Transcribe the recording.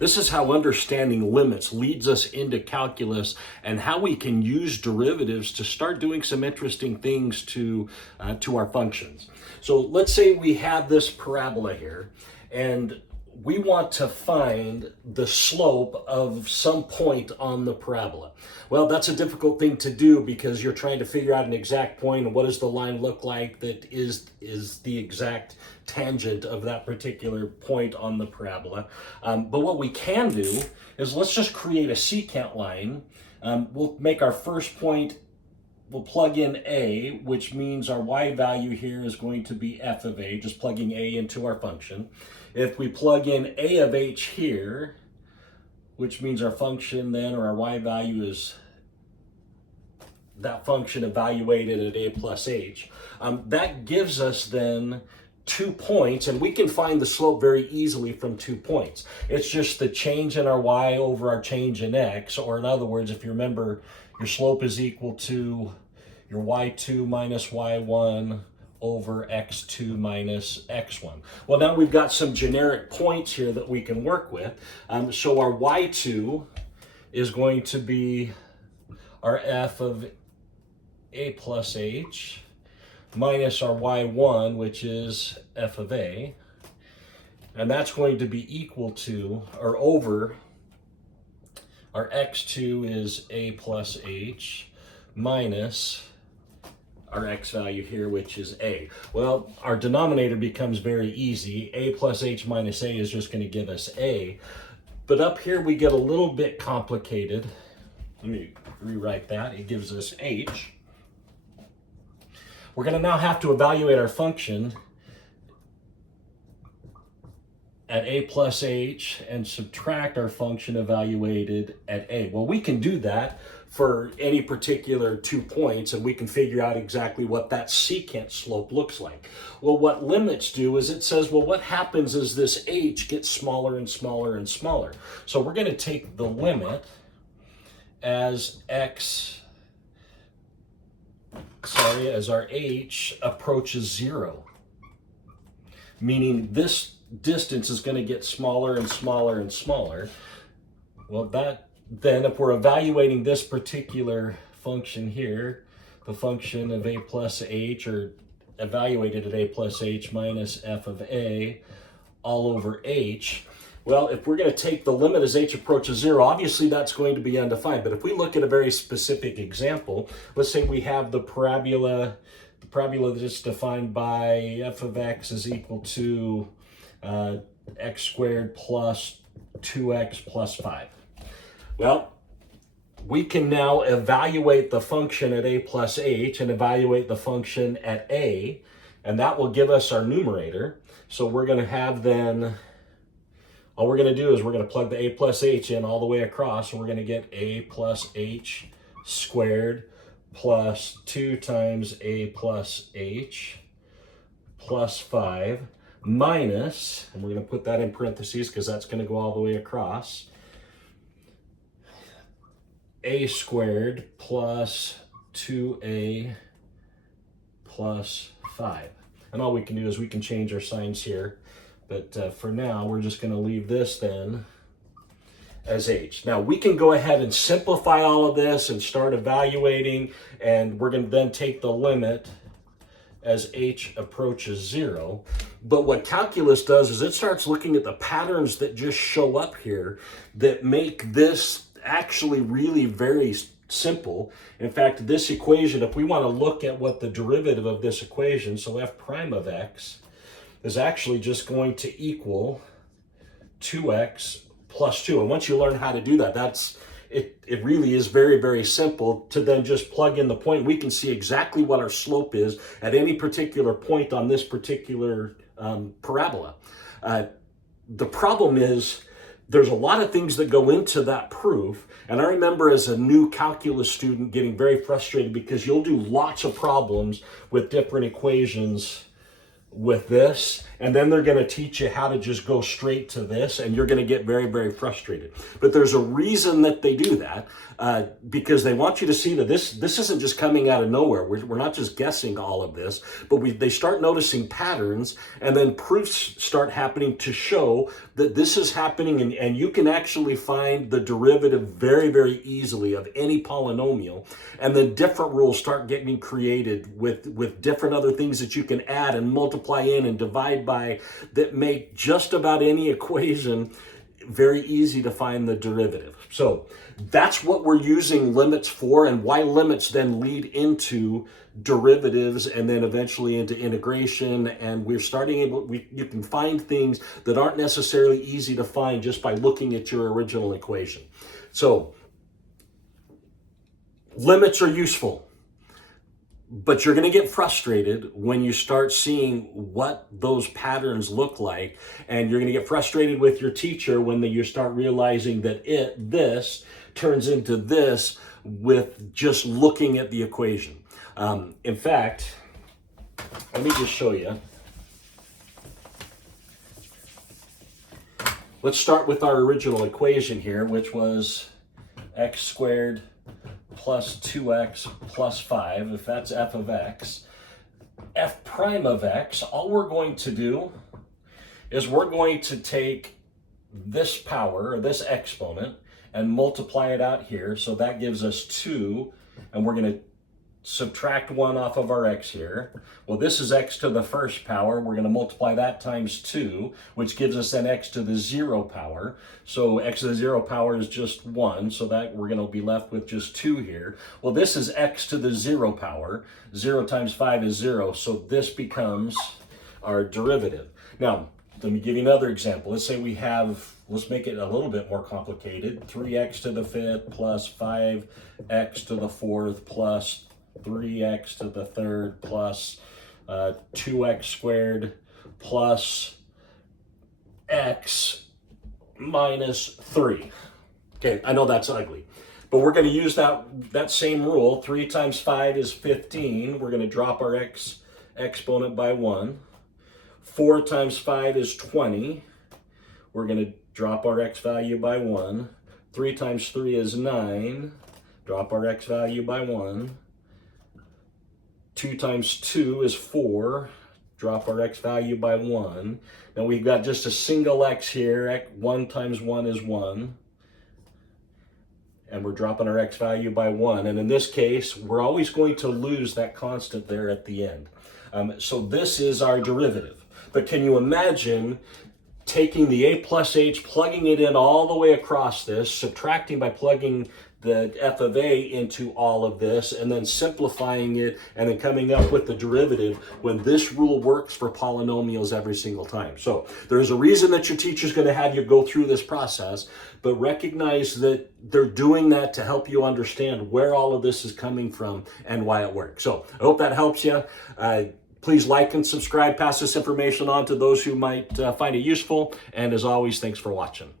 This is how understanding limits leads us into calculus and how we can use derivatives to start doing some interesting things to our functions. So let's say we have this parabola here, and we want to find the slope of some point on the parabola. Well, that's a difficult thing to do because you're trying to figure out an exact point and what does the line look like that is the exact tangent of that particular point on the parabola. But what we can do is let's just create a secant line. We'll make our first point, we'll plug in a, which means our y value here is going to be f of a, just plugging a into our function. If we plug in a of h here, which means our function then, or our y value is that function evaluated at a plus h, that gives us then 2 points, and we can find the slope very easily from 2 points. It's just the change in our y over our change in x, or in other words, if you remember, your slope is equal to your y2 minus y1 over x2 minus x1. Well, now we've got some generic points here that we can work with. So our y2 is going to be our f of a plus h minus our y1, which is f of a. And that's going to be equal to, or over, our x2 is a plus h minus our x value here, which is a. Well, our denominator becomes very easy. A plus h minus a is just going to give us a. But up here we get a little bit complicated. Let me rewrite that. It gives us h. We're going to now have to evaluate our function at a plus h and subtract our function evaluated at a. Well, we can do that for any particular 2 points, and we can figure out exactly what that secant slope looks like. Well, what limits do is it says, well, what happens is this h gets smaller and smaller and smaller. So we're going to take the limit as as our h approaches 0, meaning this distance is going to get smaller and smaller and smaller. Well, then if we're evaluating this particular function here, the function of a plus h, or evaluated at a plus h minus f of a all over h, well, if we're going to take the limit as h approaches 0, obviously that's going to be undefined. But if we look at a very specific example, let's say we have the parabola that's defined by f of x is equal to x squared plus 2x plus 5. Well, we can now evaluate the function at a plus h and evaluate the function at a, and that will give us our numerator. So we're going to have then, all we're going to do is we're going to plug the a plus h in all the way across, and we're going to get a plus h squared plus 2 times a plus h plus 5 minus, and we're going to put that in parentheses because that's going to go all the way across, a squared plus 2a plus 5. And all we can do is we can change our signs here. But for now, we're just going to leave this then as h. Now, we can go ahead and simplify all of this and start evaluating. And we're going to then take the limit as h approaches 0. But what calculus does is it starts looking at the patterns that just show up here that make this actually really very simple. In fact, this equation, if we want to look at what the derivative of this equation, so f prime of x is actually just going to equal 2x plus 2. And once you learn how to do that, it really is very, very simple to then just plug in the point. We can see exactly what our slope is at any particular point on this particular parabola. The problem is there's a lot of things that go into that proof. And I remember as a new calculus student getting very frustrated because you'll do lots of problems with different equations with this, and then they're going to teach you how to just go straight to this, and you're going to get very, very frustrated. But there's a reason that they do that, because they want you to see that this isn't just coming out of nowhere. We're not just guessing all of this, but they start noticing patterns, and then proofs start happening to show that this is happening, and you can actually find the derivative very, very easily of any polynomial, and then different rules start getting created with different other things that you can add and multiply in and divide by that make just about any equation very easy to find the derivative. So that's what we're using limits for, and why limits then lead into derivatives and then eventually into integration. And we're you can find things that aren't necessarily easy to find just by looking at your original equation. So limits are useful, but you're going to get frustrated when you start seeing what those patterns look like, and you're going to get frustrated with your teacher when you start realizing that this turns into this with just looking at the equation. In fact, let me just show you. Let's start with our original equation here, which was x squared plus 2x plus 5, if that's f of x. F prime of x, all we're going to do is we're going to take this power, or this exponent, and multiply it out here. So that gives us 2, and we're going to subtract 1 off of our x here. Well, this is x to the first power. We're going to multiply that times 2, which gives us then x to the 0 power. So x to the 0 power is just 1, so that we're going to be left with just 2 here. Well, this is x to the 0 power. 0 times 5 is 0, so this becomes our derivative. Now, let me give you another example. Let's say we have, let's make it a little bit more complicated. 3x to the 5th plus 5x to the 4th plus 3x to the 3rd plus 2x squared plus x minus 3. Okay, I know that's ugly, but we're going to use that same rule. 3 times 5 is 15. We're going to drop our exponent by 1. 4 times 5 is 20. We're going to drop our x value by 1. 3 times 3 is 9. Drop our x value by 1. 2 times 2 is 4. Drop our x value by 1. Now we've got just a single x here. 1 times 1 is 1. And we're dropping our x value by 1. And in this case, we're always going to lose that constant there at the end. So this is our derivative. But can you imagine taking the a plus h, plugging it in all the way across this, subtracting by plugging the f of a into all of this, and then simplifying it, and then coming up with the derivative when this rule works for polynomials every single time? So there's a reason that your teacher's going to have you go through this process, but recognize that they're doing that to help you understand where all of this is coming from and why it works. So I hope that helps you. Please like and subscribe, pass this information on to those who might find it useful, and as always, thanks for watching.